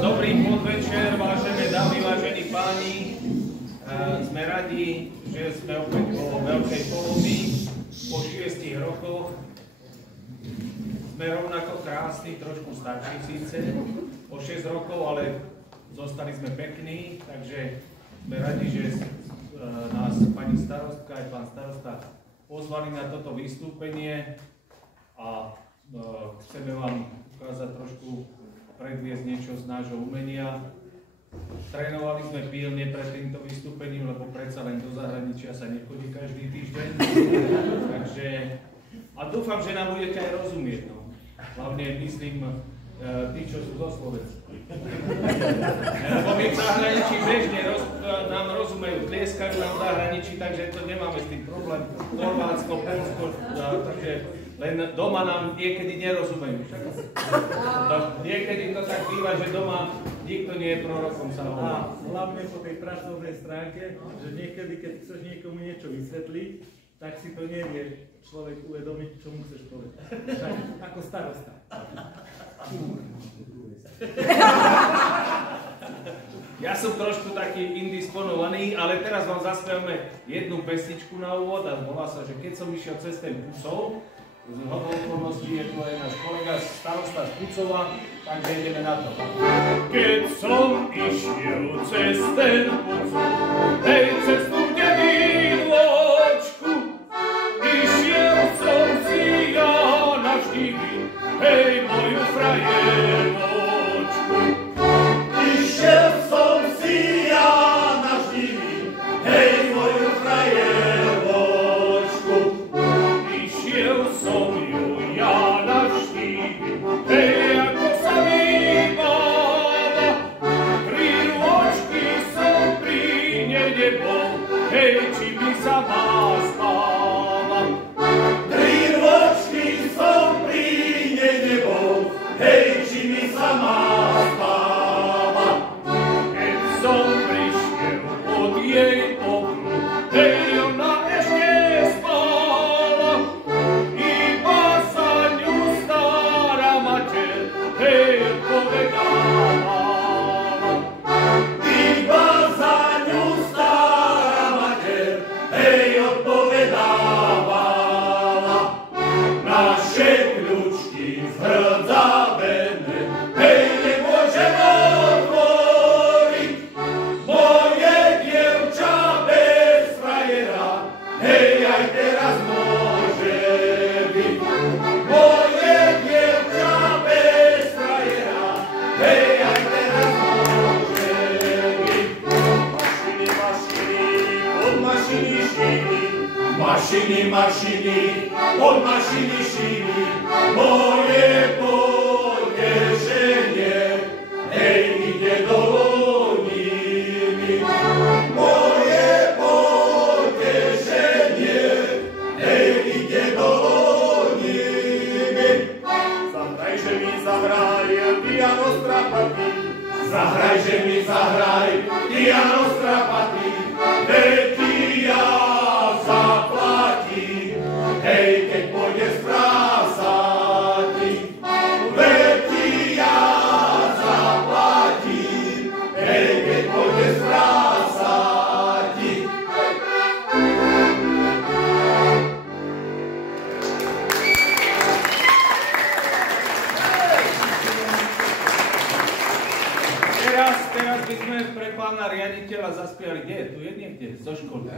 Dobrý podvečer, vážené dámy, vážení páni. Sme radi, že sme opäť vo Veľkej Polomí po 6 rokoch. Sme rovnako krásni, trošku starší síce, o 6 rokov, ale zostali sme pekní, takže sme radi, že nás pani starostka aj pán starosta pozvali na toto vystúpenie a chceme vám ukázať trošku, predviesť niečo z nášho umenia. Trénovali sme pilne pred týmto vystúpením, lebo predsa len do zahraničia sa nechodí každý týždeň. Takže, a dúfam, že nám budete aj rozumieť. No. Hlavne myslím tí, čo sú zo Slovenska. Lebo my v zahraničí bežne nám rozumejú, tlieskajú nám v zahraničí, takže to nemáme s tým problém. Chorvátsko, Poľsko, takže len doma nám niekedy nerozumejú. Niekedy to tak býva, že doma nikto nie je prorokom, sa hovorí. A hlavne po tej pracovnej stránke, že niekedy, keď chceš niekomu niečo vysvetliť, tak si to nevie človek uvedomiť, čo mu chceš povedať. Tak, ako starosta. Ja som trošku taký indisponovaný, ale teraz vám zaspievame jednu pesničku na úvod a volá sa, že keď som išiel cez ten Pucov, z hodou okolností je tu aj náš kolega starosta z Pucova, takže ideme na to. Keď som išiel cez ten Pucov, hej, cez tú devínvočku, išiel som si ja navštíviť, hej, moju frajeročku. Išiel som si ja navštíviť, hej, moju frajeročku. Išiel som ju ja navštíviť, hej, ako sa vymáva. Pri rôčky som pri nej nebol, hej, či mi sa má spáva. Pri rôčky som pri nej nebol, hej, či mi sa má spáva. Keď som prišiel od jej oknu, hej, ona ešte spáva. Iba sa ňu stará mater, hej, odpovedávala. Iba za ňu stará mater, hej, odpovedávala. Naše kľúčky zhrdzavené, hej, nemôžeme otvoriť. Moje dievča bez frajera, hej, aj teraz môže byť. Moje dievča bez frajera, hej, aj teraz môže byť. Mašiny, mašiny, od mašiny šiny, mašiny, mašiny, od mašiny šiny, moje potešenie, hej, ide do Loniny. Moje potešenie, hej, ide do Loniny. Zahraj, že mi zahraj, piano strapatý, zahraj, že mi zahraj, piano strapatý, veď ti ja zaplatím, hej, keď pôjde sprásať. Veď ti ja zaplatím, hej, keď pôjde sprásať. Teraz by sme pre pána riaditeľa zaspievali. Kde je? Tu je niekde? Zo školy.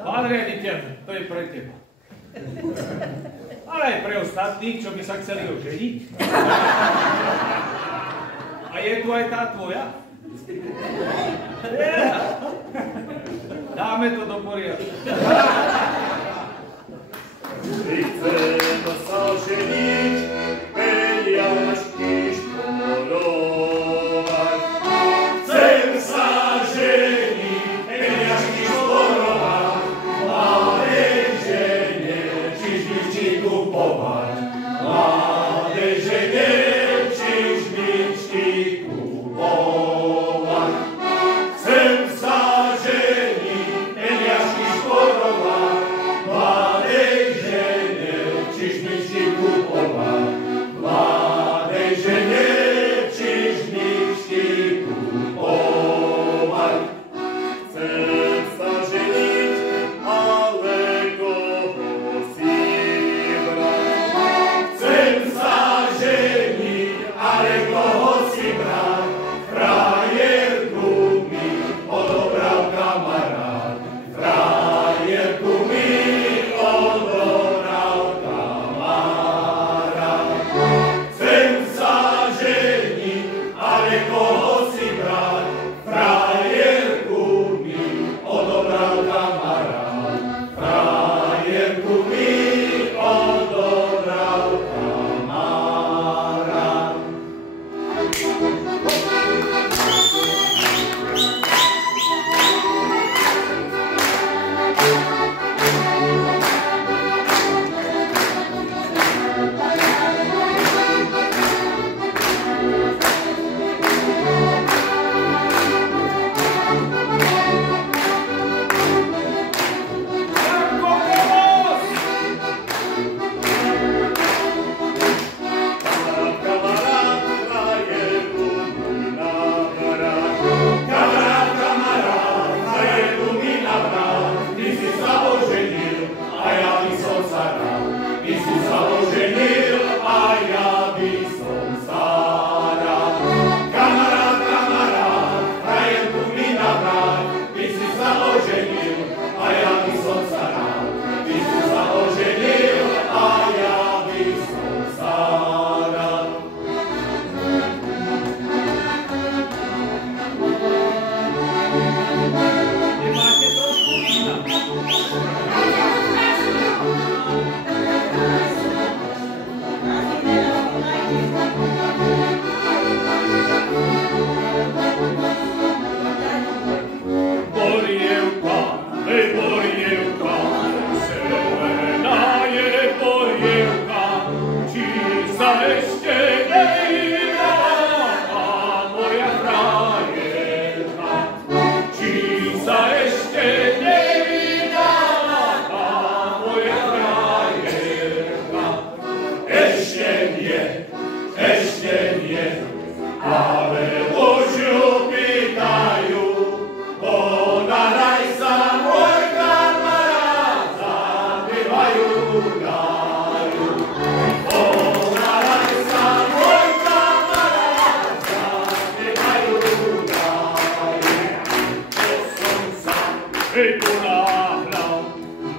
Pán riaditeľ, to je pre teba. Ale aj pre ostatných, čo by sa chceli oženiť. A je tu aj tá tvoja? Dáme to do poriadku. Chcem sa ženiť, peliašky šporovať. Chcem sa ženiť, peliašky šporovať. Mladej žene, čižničky kupovať. Mladej žene, čižničky kupovať. Chcem sa ženiť, peliašky šporovať.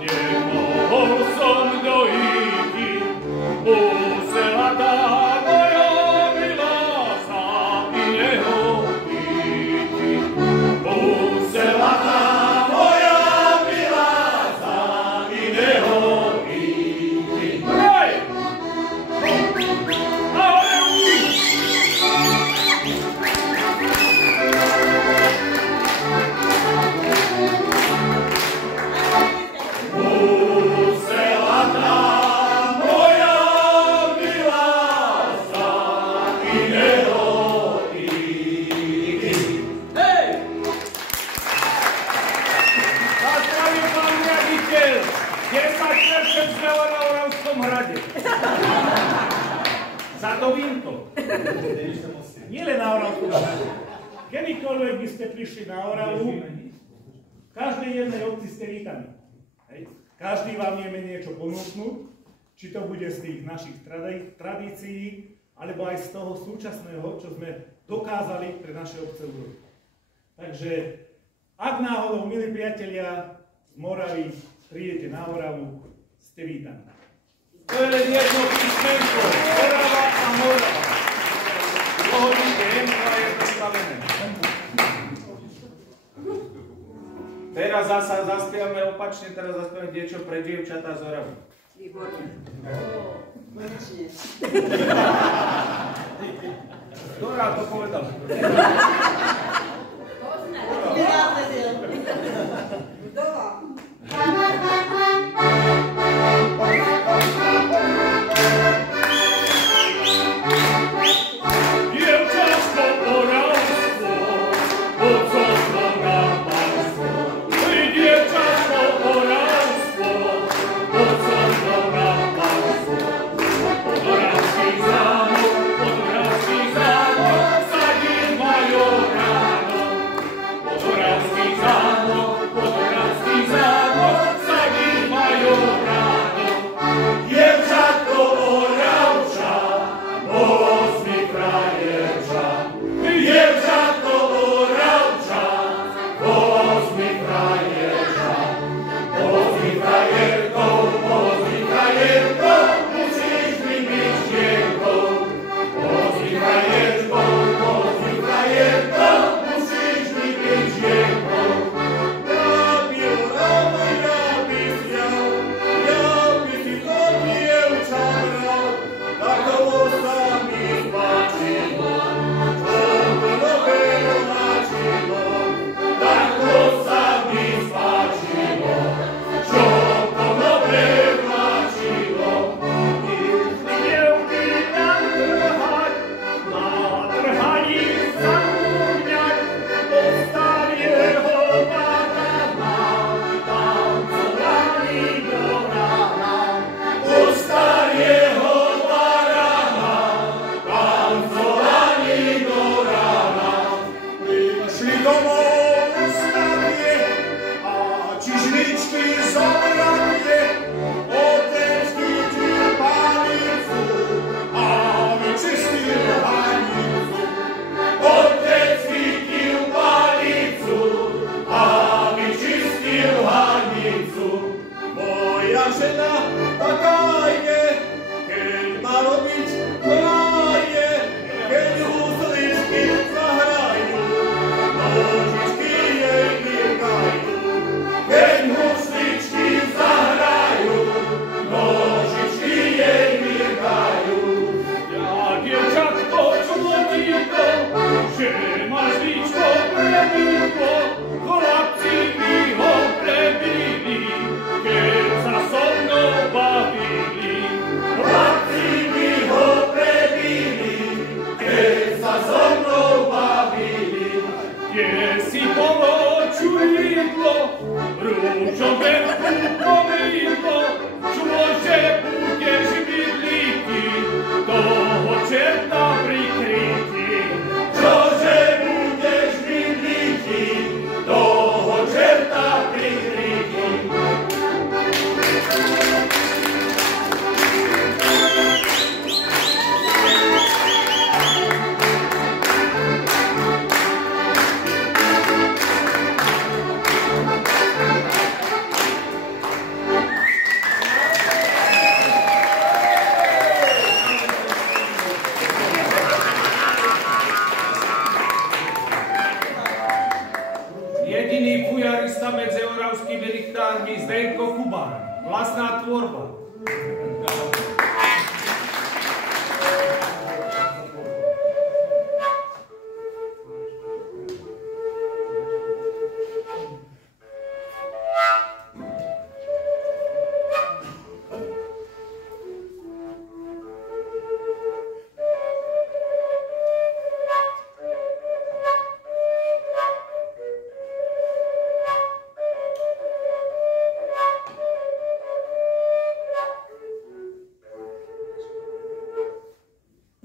nemohol som dojít, musela tá moja milá sa iného íti. Musela tá moja milá sa iného íti. Hej! Za to vínko. Nielen na Oravskom hrade. Kedykoľvek by ste prišli na Oravu, v každej jednej obci ste vítaní. Hej. Každý vám vieme niečo ponúknuť, či to bude z tých našich tradícií, alebo aj z toho súčasného, čo sme dokázali pre naše obce urobiť. Takže, ak náhodou, milí priatelia z Moravy, prídete na Oravu, ste vítaní. To je len jedno písmenko. Orava a Morava. Pohodlíte, a je postavené. Teraz zasa zaspievame opačne, teraz zaspievame niečo pre dievčatá z Oravy. Výborne. Konečne. Ktorá to povedala? Ja vedel. Vdova. Dievčatko Oravsko, ocotno na pánstvo. Dievčatko Oravsko, ocotno na pánstvo. Oravský zámok, sadí majorano. Oravský zámok, sadí majorano. Dievčatko Oravča, osmi frajerča. Dievčatko Oravča, osmi frajerča. Osmi frajerko, musíš mi byť žienkou. Osmi frajerko, musíš mi byť žienkou. Chlapci mi ho prebili, keď sa so mnou baví. oravskými richtármi Zdenko Kubán. Vlastná tvorba.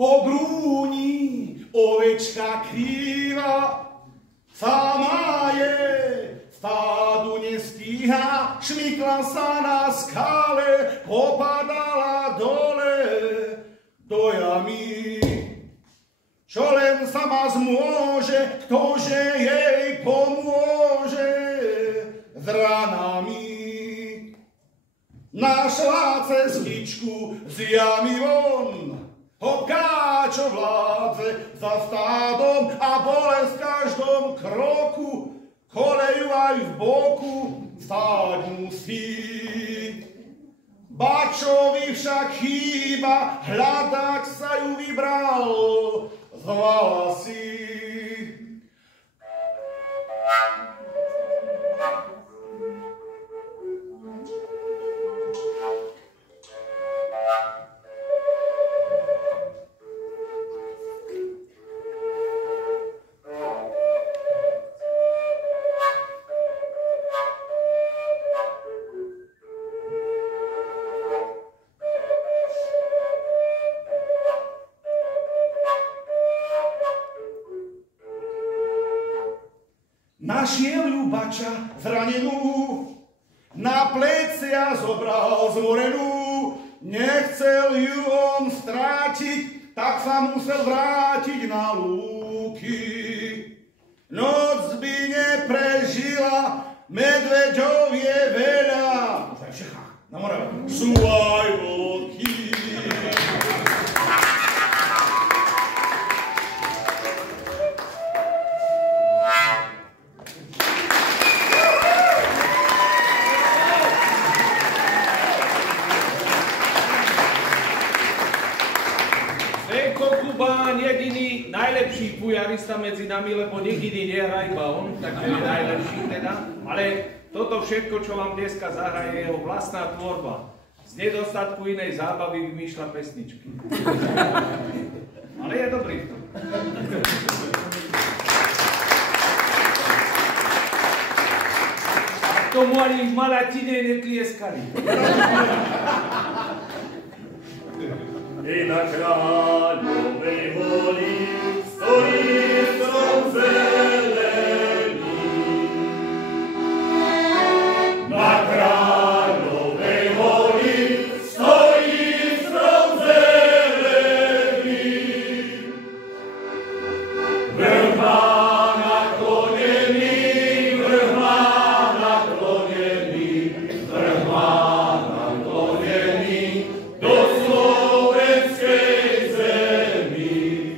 Po grúni ovečka krýva, sama je, stádu nestíha, šmykla sa na skále, popadala dole do jamy. Čo len sama zmôže, ktože jej pomôže s ranami. Našla cestičku z jamy von, hopká, čo vládze za stádom a bolesť v každom kroku, koleju aj v boku stáť musí. Bačovi však chýba, hľadať sa ju vybral, zvala si. Našiel ju bača zranenú, na plecia zobral zmorenú, nechcel ju on strátiť, tak sa musel vrátiť na lúky. Noc by neprežila, medveďov je veľa, už aj v Čechách, na Morave, sú aj vlky. Jediný najlepší pujarista medzi nami, lebo nikdy nehrá iba on, takže je najlepší teda. Ale toto všetko, čo vám dneska zahraje, je jeho vlastná tvorba. Z nedostatku inej zábavy vymýšľa pesničky. Ale je dobrý v tom. A k tomu ani v Malatine netlieskali. I na Kráľovej holi stojí strom zelený. Na Kráľovej holi stojí strom zelený. Vrch má naklonený, vrch má naklonený, vrch má naklonený do slovenskej zemi.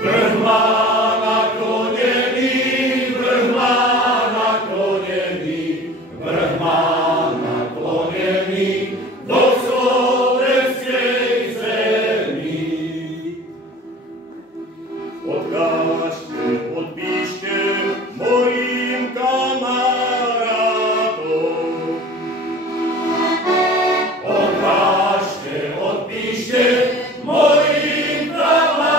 Vrch má naklonený, vrch má naklonený, vrch má naklonený do slovenskej zemi. Odkážte, odpíšte mojim kamarátom. Odkážte, odpíšte mojim kamarátom,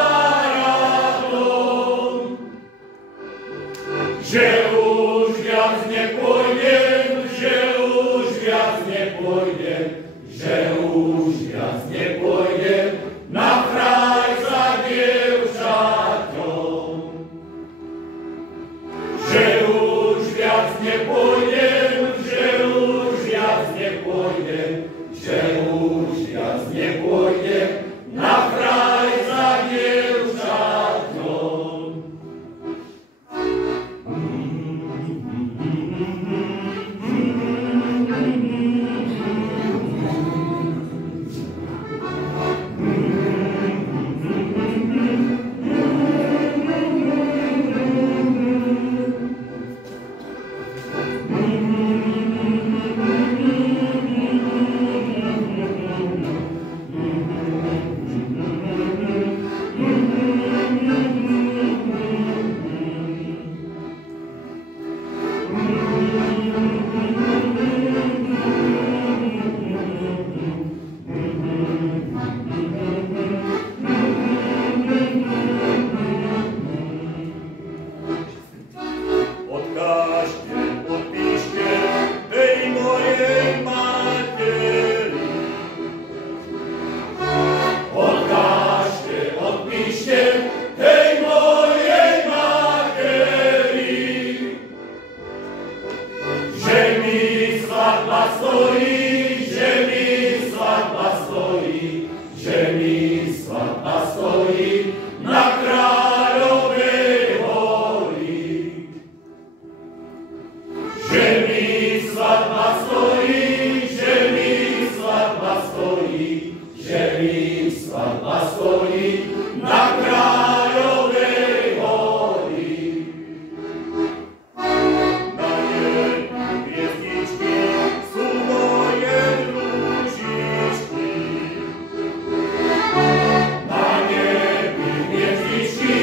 že už viac nepôjdem, že už viac nepôjdem, že už viac nepôjdem na kraj za dievčaťom. Že už viac nepôjdem, že už viac nepôjdem, že už viac nepôjdem na kraj za dievčaťom. svadba stojí, že mi svadba stojí, že mi svadba stojí na Kráľovej hori. Že mi svadba stojí, že mi svadba stojí, že mi svadba stojí na Kráľovej hori. Na nej hviezdičky sú moje družičky. Na nebi hviezdičky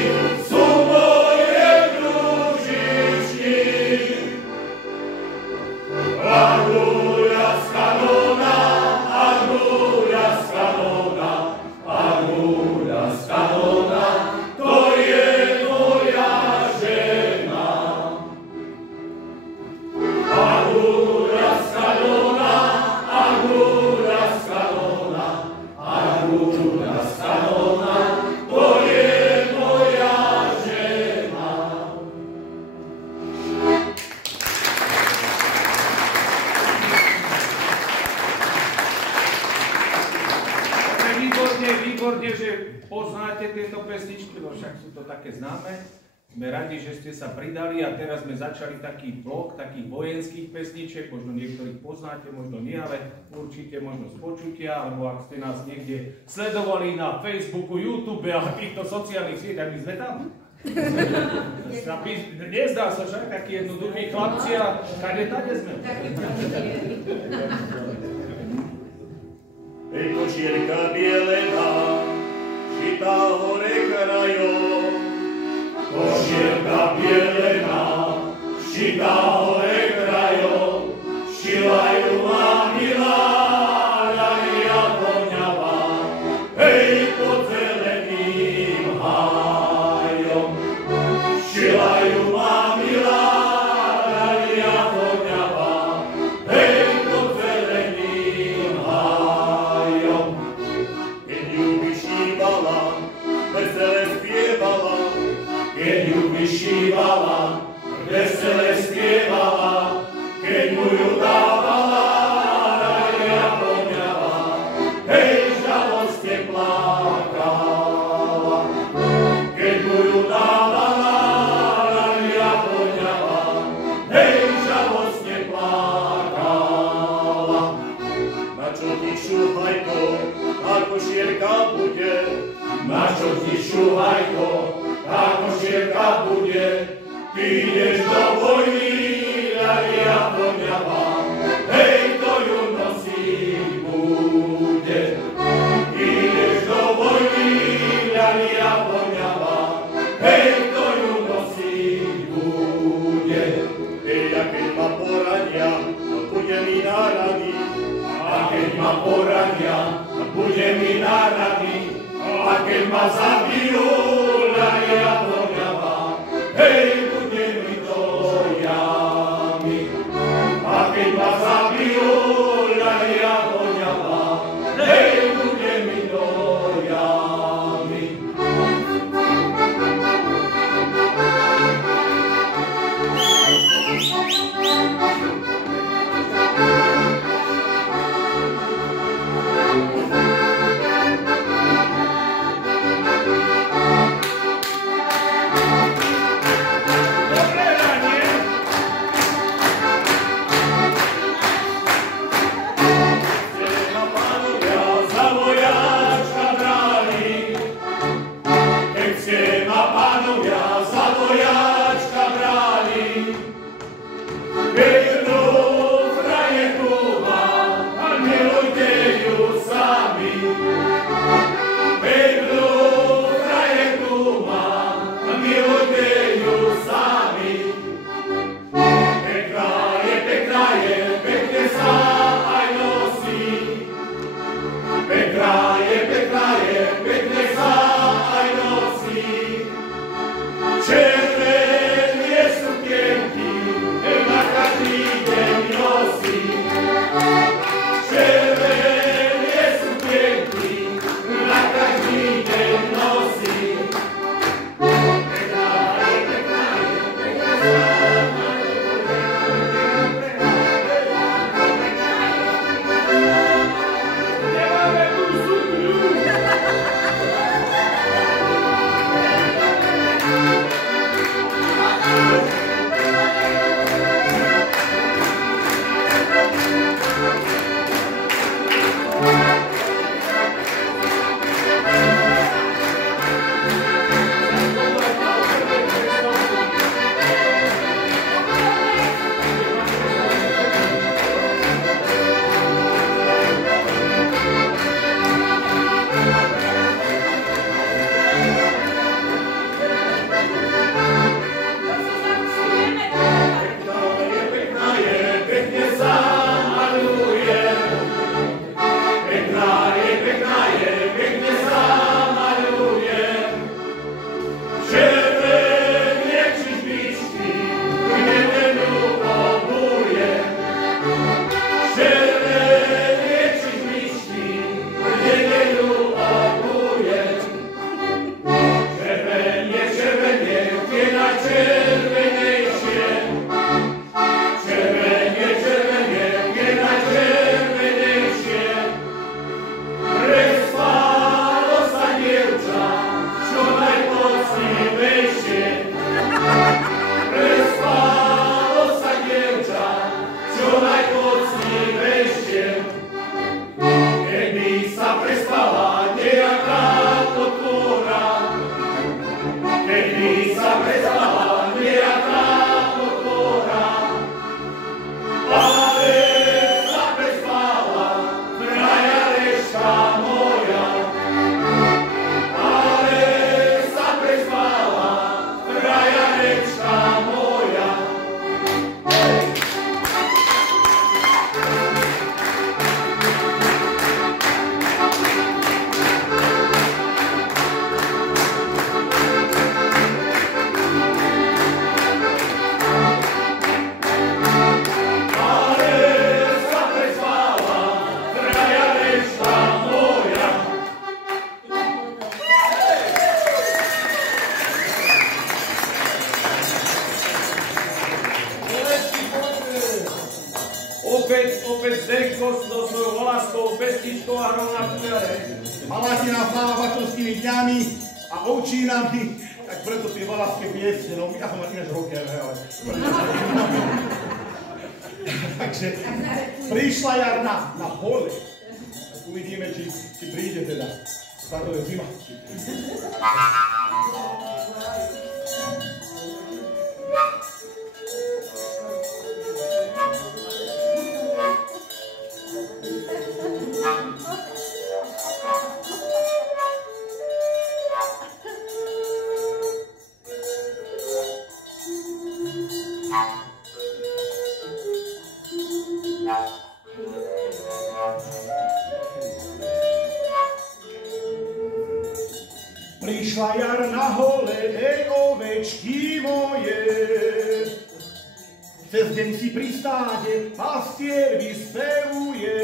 sú moje družičky. Agruľa z kanóna, agruľa z kanóna, agruľa z kanóna, to je moja žena. Agruľa z kanóna, agruľa z kanóna, agruľa z kanóna, to je moja žena. Výborne, že poznáte tieto pesničky, no však sú to také známe. Sme radi, že ste sa pridali a teraz sme začali taký blok takých vojenských pesničiek, možno niektorých poznáte, možno nie, ale určite možno z počutia, alebo ak ste nás niekde sledovali na Facebooku, YouTube a týchto sociálnych sieťach, my sme tam. Nezdá sa však takí jednoduchí chlapci a kade sme. Hej, košierka bielená, šitá hore krajom. Košierka bielená, šitá hore krajom. Šila ju má milá, ľalia voňavá, hej, pod zeleným hájom. Šila ju má milá, ľalia voňavá, hej, pod zeleným hájom. Keď ju vyšívala, vesele spievala, keď ju vyšívala, vesele spievala, keď mu ju dávala, ľalia voňavá, hej, žalostne plakala. Keď mu ju dávala, ľalia voňavá, hej, žalostne plakala. Na čo ti šuhajko, ako šierka bude? Na čo ti šuhajko, ako šierka bude? Ty ideš do vojny, ľalia voňavá, hej, to ju nosiť bude. Ty ideš do vojny, ľalia voňavá, hej, to ju nosiť bude. Hej, a keď ma porania, bude mi nárady. A keď ma porania, bude mi nárady. A keď ma zabijú, ľalia voňavá, hej, bude mi to jamy. A keď ma zabijú, ľalia voňavá, hej, bude mi to jamy. Opäť Zdenko so svojou volaskou pestičkou a hral na fujare. Malatina známa bačovskými dňami a ovčínami, tak preto tie valaské piesne, no ja som ináč rocker, ale... Takže prišla jar na pole. Uvidíme, či príde teda. Táto je zima. Prišla jar na hole, ovečky moje. Cez deň si pri stáde pastier vyspevuje.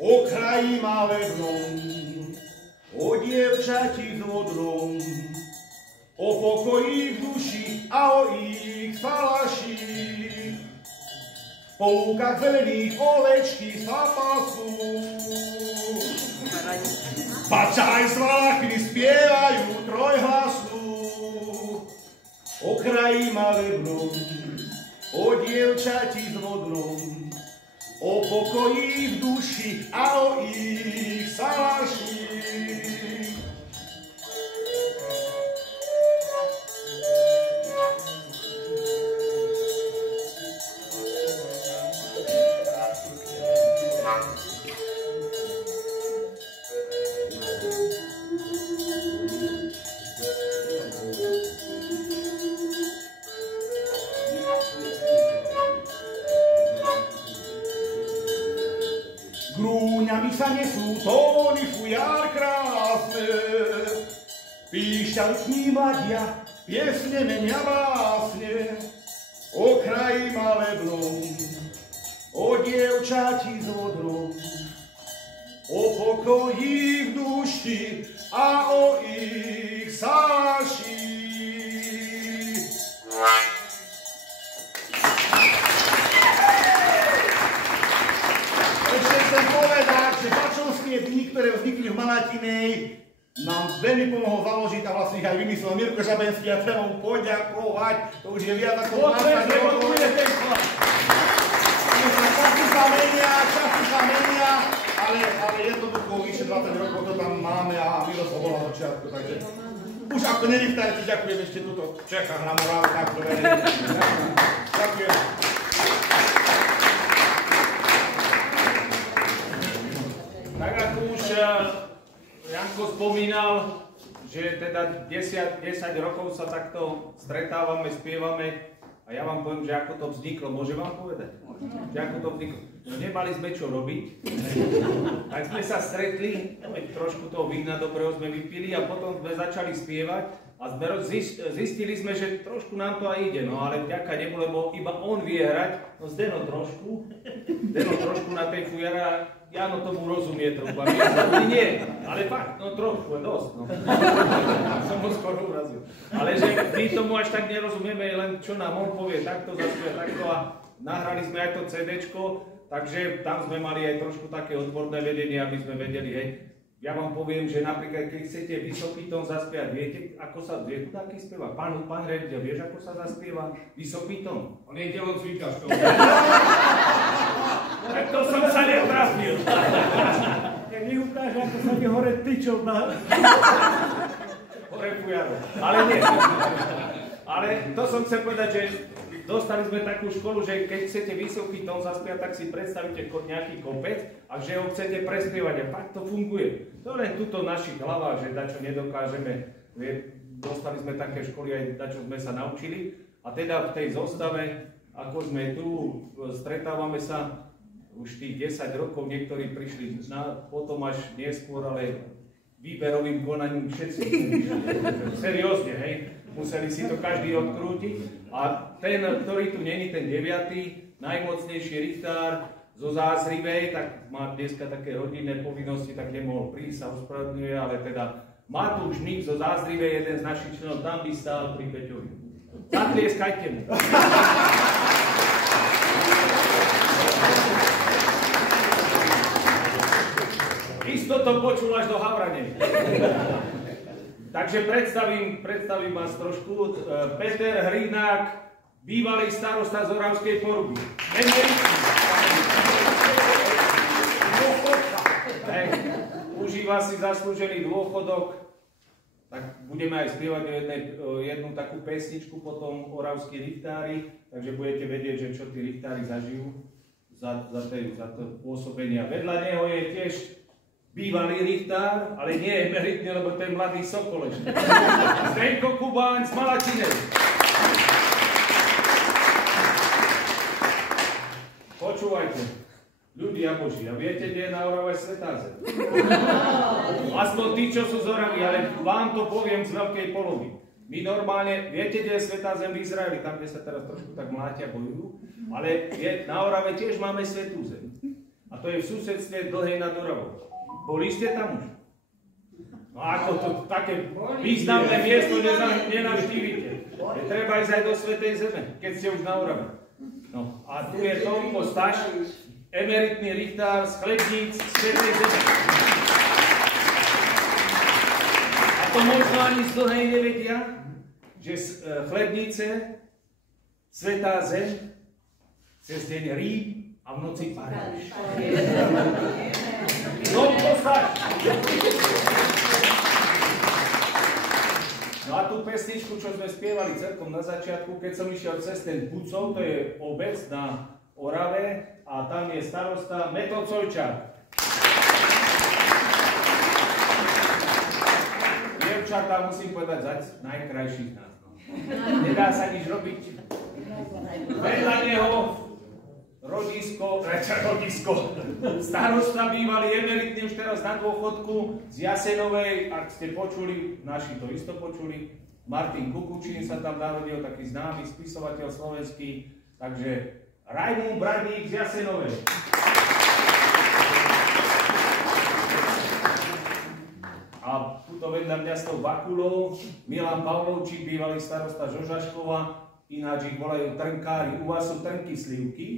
O kraji malebnom, o dievčati s vodnom, o pokoji v duši a o ich falaši. Po lúkach zelených ovečky sa pasú. Pačaj s valachmi spievajú trojhlasu. O kraji malebnom, o dievčati s vodnom, o pokoji v duši a o ich salaši. Grúňami sa nesú tóny fujar krásne, píšťalcní mladia piesne menia básne. O kraji malebnom, o dievčati s vodrom, o pokoji v duši a o ich salaši. Chcem povedať, že bačovské dni, ktoré vznikli v Malatinej, nám veľmi pomohol založiť a vlastne ich aj vymyslel Mirko Žabenský a treba mu poďakovať. To už je viac ako 20 rokov. Časy sa menia, ale jednoducho vyše 20 rokov to tam máme a Miro to bol na začiatku, takže už ako nerichtajte, ďakujem ešte tuto v Čechách na Morave, takto verejne. Ďakujem. Tak ako už Janko spomínal, že teda 10 rokov sa takto stretávame, spievame a ja vám poviem, že ako to vzniklo. Môžem vám povedať? Že ako to vzniklo? No nemali sme čo robiť, tak sme sa stretli, trošku toho vína dobrého sme vypili a potom sme začali spievať a zistili sme, že trošku nám to aj ide, no ale vďaka nemu, lebo iba on vie hrať, no Zdeno trošku na tej fujara, Jano tomu rozumie trochu, a my nie, ale fakt, no trošku, dosť, no. Som ho skoro urazil. Ale že my tomu až tak nerozumieme, len čo nám on povie, takto zaspieva, takto a nahrali sme aj to CDčko, takže tam sme mali aj trošku také odborné vedenie, aby sme vedeli, hej. Ja vám poviem, že napríklad, keď chcete vysoký tón zaspievať, viete, ako sa, vie tu taký spieva? Pán rediteľ, vieš, ako sa zaspieva vysoký tón? On je telom cvíkaš to. Tak to som sa netrafil. Keď mi ukáže, ako sa mi hore tyčov na... Hore fujaro. Ale nie. Ale to som chcel povedať, že dostali sme takú školu, že keď chcete vysoký tón zaspievať, tak si predstavíte nejaký kopec a že ho chcete prespievať a fakt to funguje. To len tuto v našich hlavách, že dačo nedokážeme. Dostali sme také školy, aj dačo sme sa naučili. A teda v tej zostave, ako sme tu, stretávame sa už tých 10 rokov, niektorí prišli potom až neskôr, ale výberovým konaním všetci. Seriózne, hej? Museli si to každý odkrútiť. A ten, ktorý tu není, ten 9., najmocnejší richtár zo Zázrivej, tak má dneska také rodinné povinnosti, tak nemohol prísť, sa ospravedlňuje, ale teda Matúš Mik zo Zázrivej, jeden z našich členov, tam by stál pri Peťovi. Zatlieskajte mu. to počul až do Havranej. Takže predstavím vás trošku. Peter Hrinák, bývalý starosta z Oravskej Poruby. Užíva si zaslúžený dôchodok, tak budeme aj spievať jednu takú pesničku potom Oravskí richtári, takže budete vedieť, že čo tí richtári zažijú za to pôsobenia. Vedľa neho je tiež bývalý richtár, ale nie emeritný, lebo to je mladý sokol ešte. Zdenko Kubáň z Malačinej. Počúvajte. Ľudia Boží, a viete, kde je na Orave Svätá Zem? Aspoň tí, čo sú z Oravy, ale vám to poviem z Veľkej Polomky. My normálne, viete, kde je Svätá Zem v Izraeli, tam, kde sa teraz trošku tak mlátia, bojujú, ale na Orave tiež máme Svätú Zem. A to je v susedstve Dlhej nad Oravou. Boli ste tam už? No ako to také významné miesto nenavštívite. Je treba ísť aj do Svätej Zeme, keď ste už na Orave. No a tu je Tomko Staš, emeritný richtár z Chledníc, z Svätej Zeme. A to možno ani z Dlhej nevedia, že z Chlednice, Svätá Zem, cez deň rýb a v noci paráž. No, postač! No a tú pesničku, čo sme spievali celkom na začiatku, keď som išiel cez ten Bucov, to je obec na Orave, a tam je starosta Metod Sojčák. Dievčatá, musím povedať, najkrajších nás. No. Nedá sa nič robiť. Vedľa neho rodisko, starosta bývalý emeritný, už teraz na dôchodku z Jasenovej, ak ste počuli, naši to isto počuli, Martin Kukučín sa tam narodil, taký známy spisovateľ slovenský, takže Rajmund Braník z Jasenovej. A tuto vedľa mňa s tou Bakulou Milan Pavlovčík, bývalý starosta Žožaškova, ináč ich volajú trnkári. U vás sú trnky slivky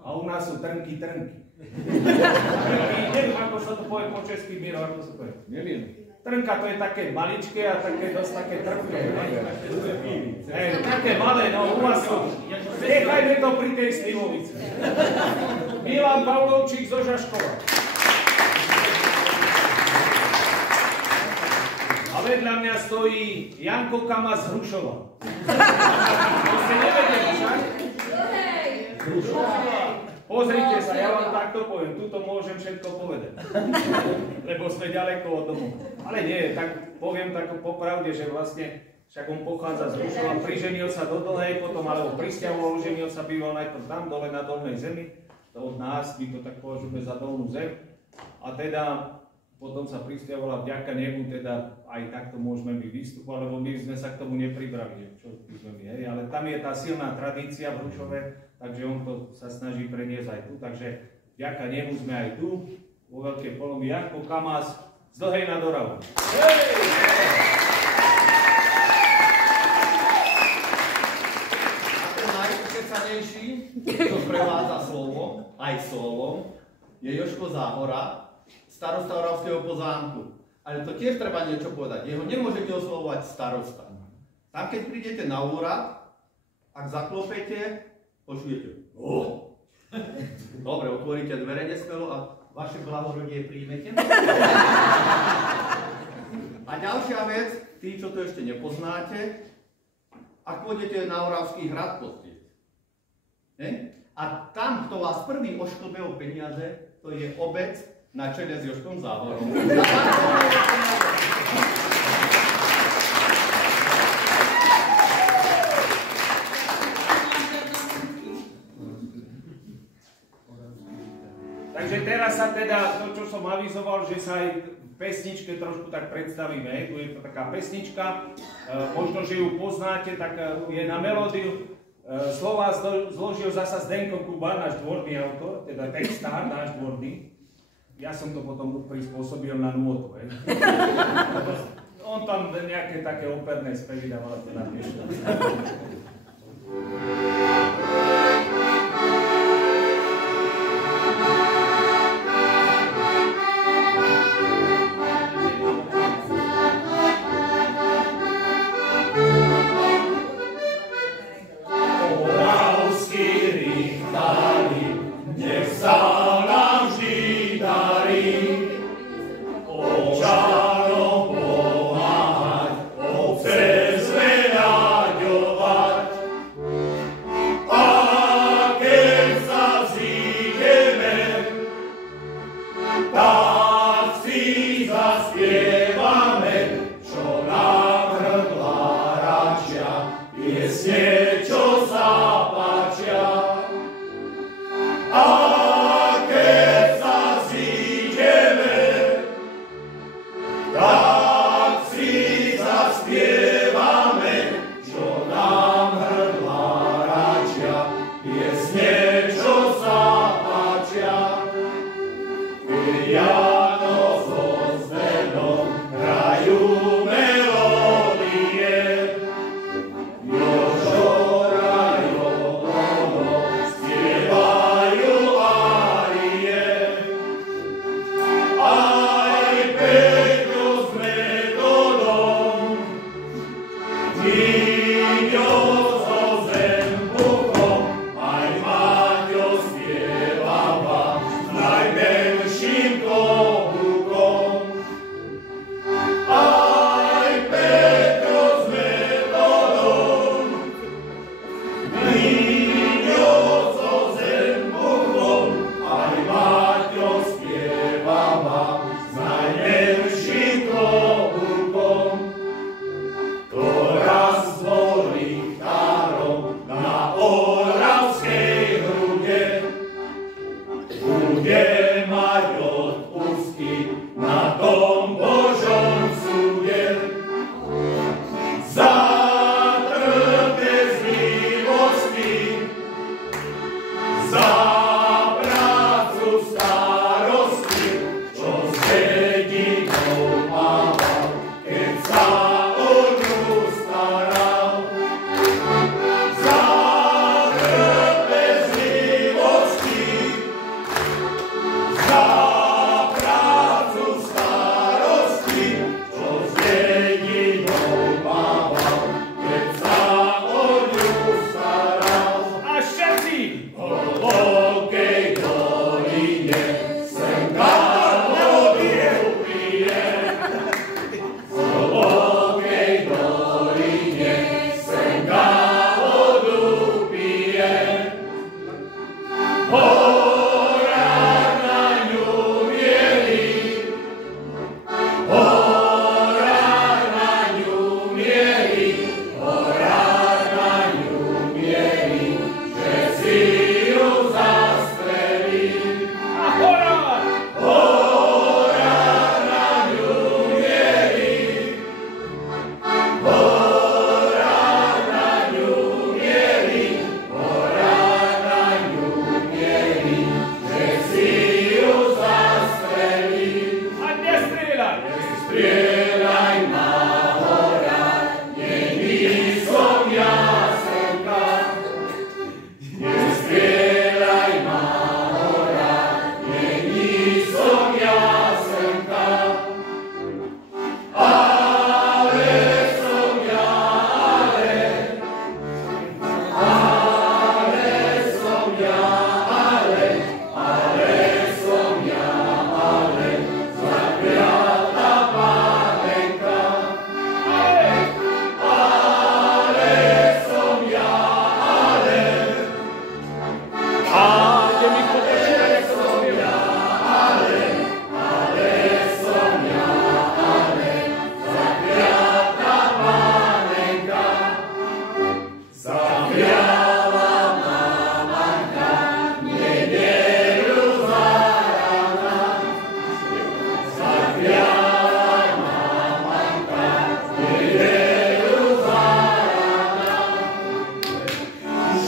a u nás sú trnky. Neviem, ako sa to povie po česky, Miro, ako sa to povie? Neviem. Trnka to je také maličké a také dosť také trpké. Také malé, no u vás sú. Nechajme to pri tej slivovice. Milan Pavlovčík zo Žaškova. A vedľa mňa stojí Janko Kama z Hrušova. To ste nevedeli, však? Z Hrušova. Pozrite sa, ja vám takto poviem, tuto môžem všetko povedať. Lebo sme ďaleko od domu. Ale nie, tak poviem tak popravde, že vlastne však on pochádza z Hrušova, priženil sa do Dlhej, potom alebo prisťahoval, ženil sa, býval najprv tam dole na Dolnej Zemi, to od nás, my to tak považujeme za Dolnú Zem. A teda potom sa prisťahoval a vďaka nemu teda aj takto môžeme my vystupovať, lebo my sme sa k tomu nepribrali, čo sme my, hej. Ale tam je tá silná tradícia v Hrušove, takže on to sa snaží preniesť aj tu, takže vďaka nemu sme aj tu, vo Veľkej Polomky, Janko Kamás z Dlhej nad Oravou. Čo prevádza slovo, aj slovom, je Jožko Záhora, starosta Oravského Pozánku. Ale to tiež treba niečo povedať. Jeho nemôžete oslovovať starosta. Tam, keď prídete na úrad, ak zaklopete, počujete. Dobre, otvoríte dvere nesmelo a vaše blahorodie príjmete. A ďalšia vec, tí, čo to ešte nepoznáte, ak pôjdete na Oravský hrad Kostieť, a tam, kto vás prvý ošklbe o peniaze, to je obec na čele s Jožkom Záhorom. Takže teraz sa teda, to čo som avizoval, že sa aj v pesničke trošku tak predstavíme. Tu je to taká pesnička, možno, že ju poznáte, tak je na melódiu. Slová zložil zasa Zdenko Kuba, náš dvorný autor, teda textár, náš dvorný. Ja som to potom prispôsobil na nôtu. On tam nejaké také operné spevy dával teda tiež.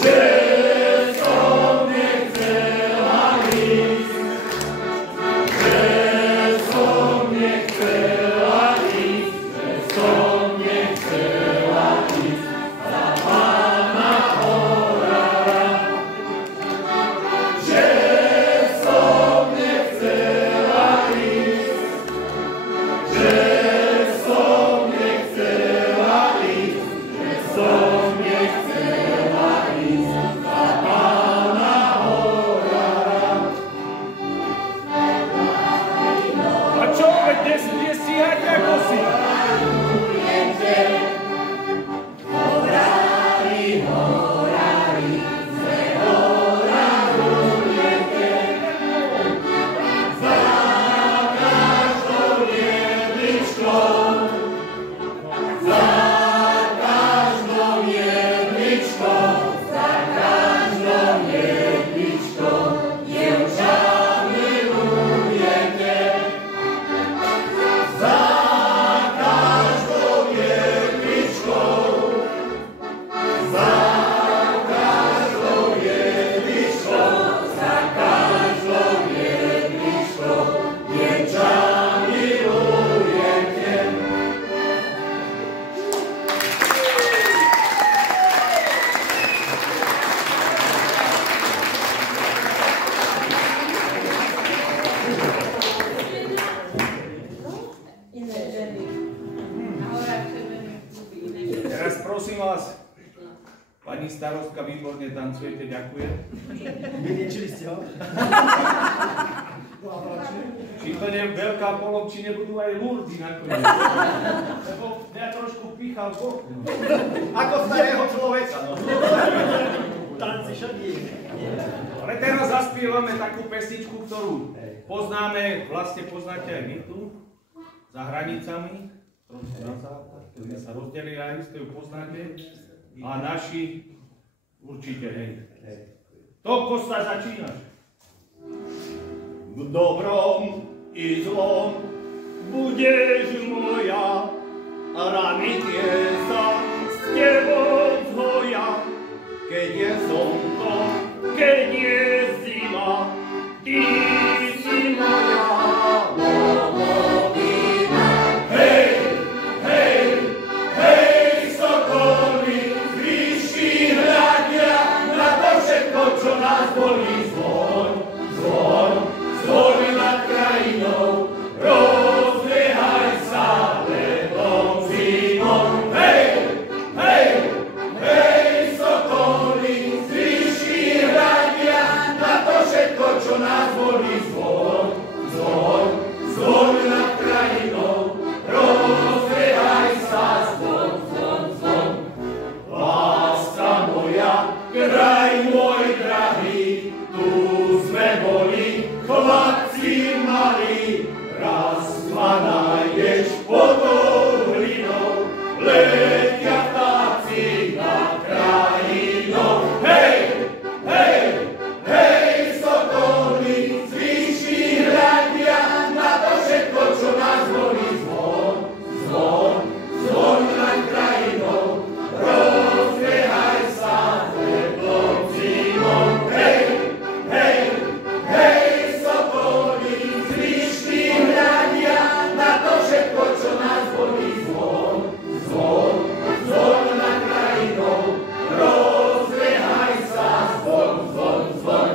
Že som nechcela starostka výborne tancujete, ďakujem. Vyliečili ste ho? Či to nie veľká polom, či nebudú aj Lurdy nakoniec. Lebo ja trošku pýchal boku. Ako starého človeka, no. Tanci šadí. Ale teraz zaspievame takú pesničku, ktorú poznáme, vlastne poznáte aj vy tu, za hranicami, trošku na západ, keď sme sa rozdelili aj vy, ju poznáte, a naši určite, hej. Toľko sa začínaš. V dobrom i zlom budeš moja, a rany tie sa s tebou zhoja. Keď je slnko, keď je zima, ty si moja domovina. Hej, hej, hej, sokoly, z výšky hľadia na to všetko, čo nás bolí. Zvon, zvon, zvon nad krajinou, rozliehaj sa ledom zimom. Hej, hej, hej, sokoly, z výšky hľadia na to všetko, čo nás bolí. Zvon, zvon, zvon nad krajinou, rozliehaj sa, zvon, zvon, zvon. Láska moja, kraj môj drahý, tu sme boli chlapci malí. Raz ma nájdeš pod tou hlinou, letia vtáci nad krajinou. Hej, hej, hej, sokoly, z výšky hľadia na to všetko, čo nás bolí. Zvon, zvon, zvon nad krajinou, rozliehaj sa teplom zimom. Hej, hej, hej, sokoly, z výšky hľadia na to všetko, čo nás bolí. Zvon, zvon, zvon nad krajinou, rozliehaj sa, zvon, zvon, zvon.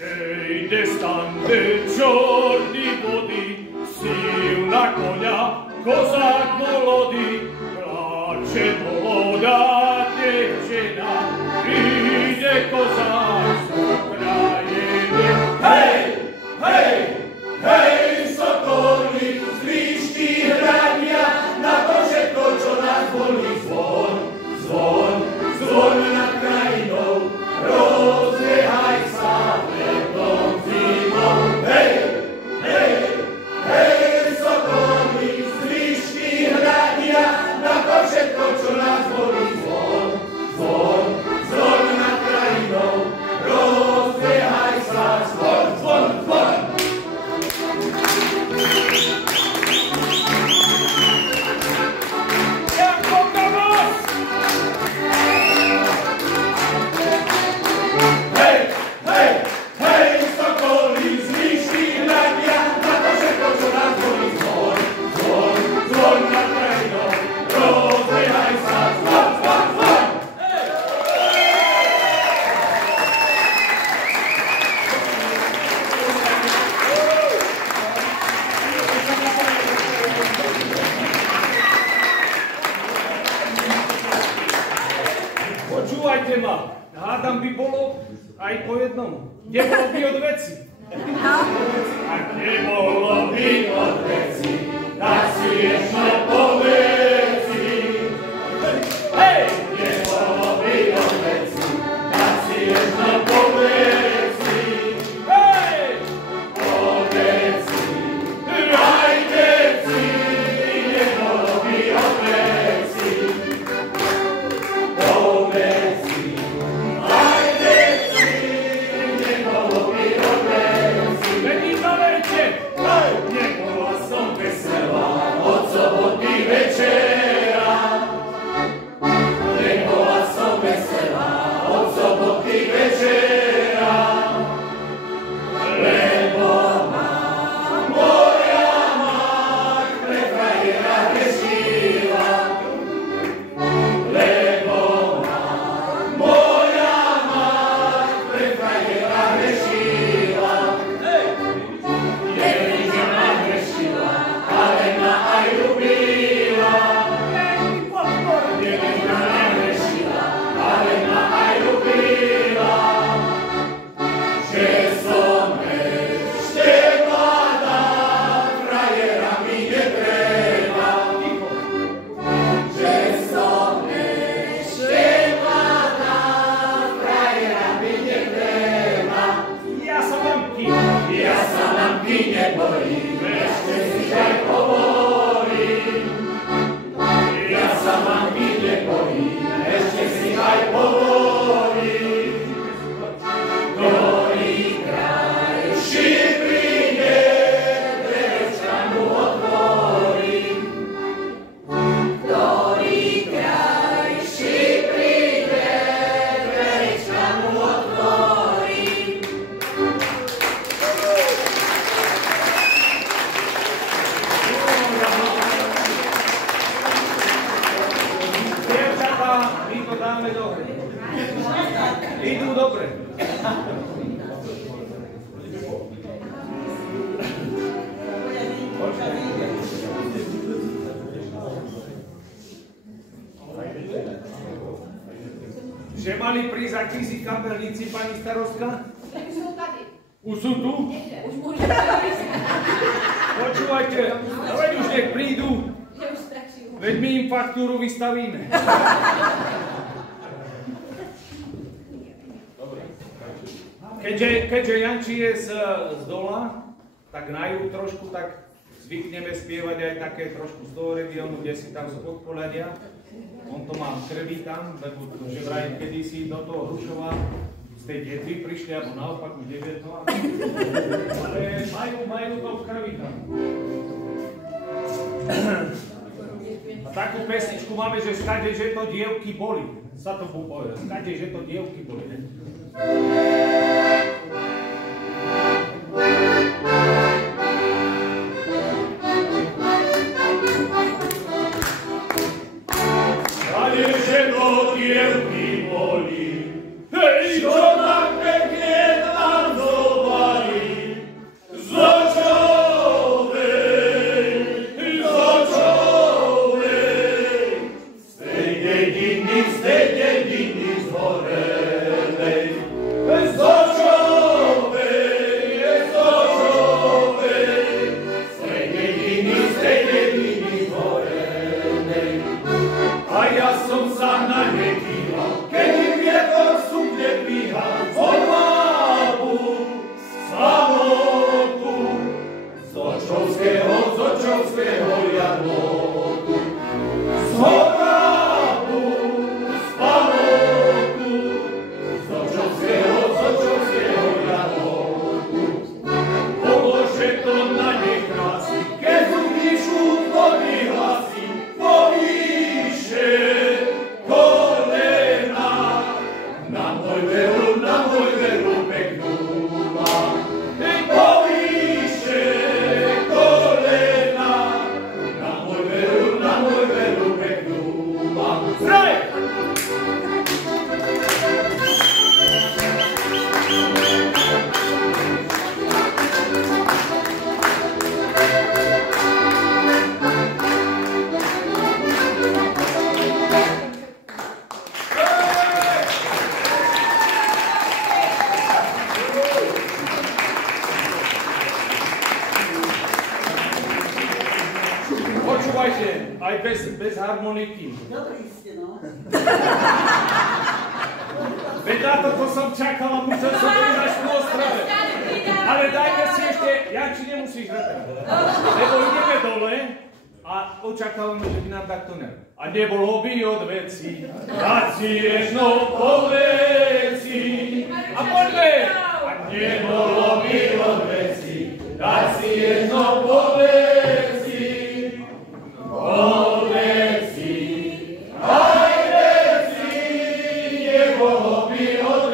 Ej, destante čorný vody, silná koňa, kozák molodý, plače mladá devčina, ide kozák z Ukrajiny. Hej, hej, hej, sokoly, z výšky hľadia na to všetko, čo nás bolí. Zvon, zvon, zvon nad krajinou, rozliehaj sa teplom zimom. Hej, hej, hej, sokoly, z výšky hľadia na to všetko, čo nás bolí. Zvon, zvon, zvon nad krajinou, rozliehaj sa, zvon, zvon, zvon. Jako Tomas! Hej, hej, hej, sokoly, z výšky hľadia na to všetko, čo nás bolí. Zvon, zvon, zvon nad krajinou, rozliehaj sa, zvon, zvon, zvon. Počúvajte ma, hádam by bolo aj po jednomu. Nebolo by od veci. Ak nebolo by od veci, tak si ešte poveci. Hej! Nebolo by od veci, tak si ešte poveci. Hej! Poveci, aj veci, nebolo by od veci. Poveci, aj veci, nebolo by od veci. Vení na lete! Hej! Nebola som veselá od soboty mali prísť akísi kapelníci, pani starostka? Už sú tady. Už sú tu? Už môžeme prísť. Počúvajte, veď už nech prídu, Že už stačí. veď my im faktúru vystavíme. Keďže Janči je z dola, tak na juh trošku tak zvykneme spievať aj také trošku z toho regiónu, kde si tam z Podpoľadia. On to má v krvi tam, lebo že vraj kedysi do toho Hrušova z tej Detvy prišli, alebo naopak už neviedno. Ale majú to v krvi tam. A takú pesničku máme, že skade, že to dievky boli. Sa to povedať, skade, že to dievky boli. Počúvajte, aj bez harmoniky. Dobrý ste, no. Veď na toto som čakal a musel som byť až v Ostrave. Ale dajme si ešte, Janči, nemusíš hrať. Lebo ideme dole a očakávame, že by nám takto ne. A nebolo by od veci, dať si jedno po veci. A poďme! A nebolo by od veci, dať si jedno po veci. Po veci, aj veci, nebolo by od